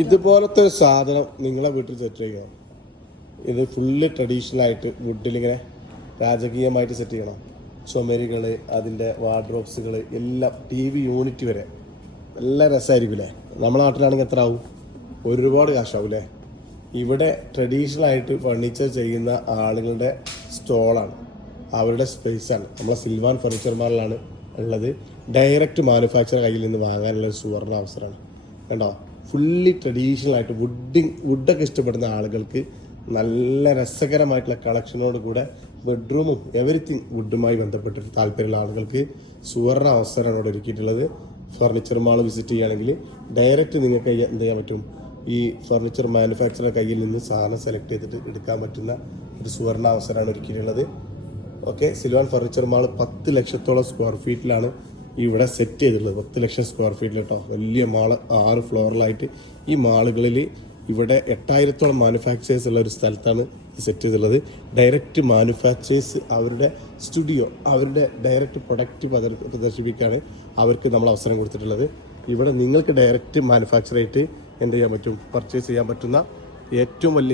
ഇതുപോലത്തെ ഒരു സാധനം നിങ്ങളെ വീട്ടിൽ സെറ്റ് ചെയ്യണം. ഇത് ഫുള്ള് ട്രഡീഷണൽ ആയിട്ട് വുഡിലിങ്ങനെ രാജകീയമായിട്ട് സെറ്റ് ചെയ്യണം. ചുമരുകൾ, അതിൻ്റെ വാർഡ്രോബ്സുകൾ എല്ലാം, TV യൂണിറ്റ് വരെ നല്ല രസമായിരിക്കും അല്ലേ? നമ്മുടെ നാട്ടിലാണെങ്കിൽ എത്ര ആവും? ഒരുപാട് കാശാവും അല്ലേ? ഇവിടെ ട്രഡീഷണൽ ആയിട്ട് ഫർണിച്ചർ ചെയ്യുന്ന ആളുകളുടെ സ്റ്റോളാണ്, അവരുടെ സ്പേസാണ്. നമ്മളെ സിൽവാൻ ഫർണിച്ചർ മാളിലാണ് ഉള്ളത്. ഡയറക്റ്റ് മാനുഫാക്ചർ കയ്യിൽ നിന്ന് വാങ്ങാനുള്ള ഒരു സുവർണ അവസരമാണ്. കണ്ടോ, ഫുള്ളി ട്രഡീഷണൽ ആയിട്ട് വുഡൊക്കെ ഇഷ്ടപ്പെടുന്ന ആളുകൾക്ക് നല്ല രസകരമായിട്ടുള്ള കളക്ഷനോട് കൂടെ ബെഡ്റൂമും എവറിത്തിങ് വുഡുമായി ബന്ധപ്പെട്ടിട്ട് താല്പര്യമുള്ള ആളുകൾക്ക് സുവർണ അവസരമാണ് ഇവിടെ ഒരുക്കിയിട്ടുള്ളത്. ഫർണിച്ചർ മാൾ വിസിറ്റ് ചെയ്യുകയാണെങ്കിൽ ഡയറക്റ്റ് നിങ്ങൾക്ക് എന്ത് ചെയ്യാൻ പറ്റും? ഈ ഫർണിച്ചർ മാനുഫാക്ചറർ കയ്യിൽ നിന്ന് സാധനം സെലക്ട് ചെയ്തിട്ട് എടുക്കാൻ പറ്റുന്ന ഒരു സുവർണ അവസരമാണ് ഒരുക്കിയിട്ടുള്ളത്. ഓക്കെ, സിൽവാൻ ഫർണിച്ചർ മാൾ 10 ലക്ഷത്തോളം സ്ക്വയർ ഫീറ്റിലാണ് ഇവിടെ സെറ്റ് ചെയ്തിട്ടുള്ളത്. 10 ലക്ഷം സ്ക്വയർ ഫീറ്റിൽ കേട്ടോ, വലിയ മാള്, 6 ഫ്ലോറിലായിട്ട്. ഈ മാളുകളിൽ ഇവിടെ 8000-ഓളം മാനുഫാക്ചേഴ്സ് ഉള്ള ഒരു സ്ഥലത്താണ് സെറ്റ് ചെയ്തിട്ടുള്ളത്. ഡയറക്റ്റ് മാനുഫാക്ചേഴ്സ് അവരുടെ സ്റ്റുഡിയോ, അവരുടെ ഡയറക്റ്റ് പ്രൊഡക്റ്റ് പ്രദർശിപ്പിക്കാണ് അവർക്ക് നമ്മൾ അവസരം കൊടുത്തിട്ടുള്ളത്. ഇവിടെ നിങ്ങൾക്ക് ഡയറക്റ്റ് മാനുഫാക്ചർ ആയിട്ട് എന്ത് ചെയ്യാൻ പറ്റും? പർച്ചേസ് ചെയ്യാൻ പറ്റുന്ന ഏറ്റവും വലിയ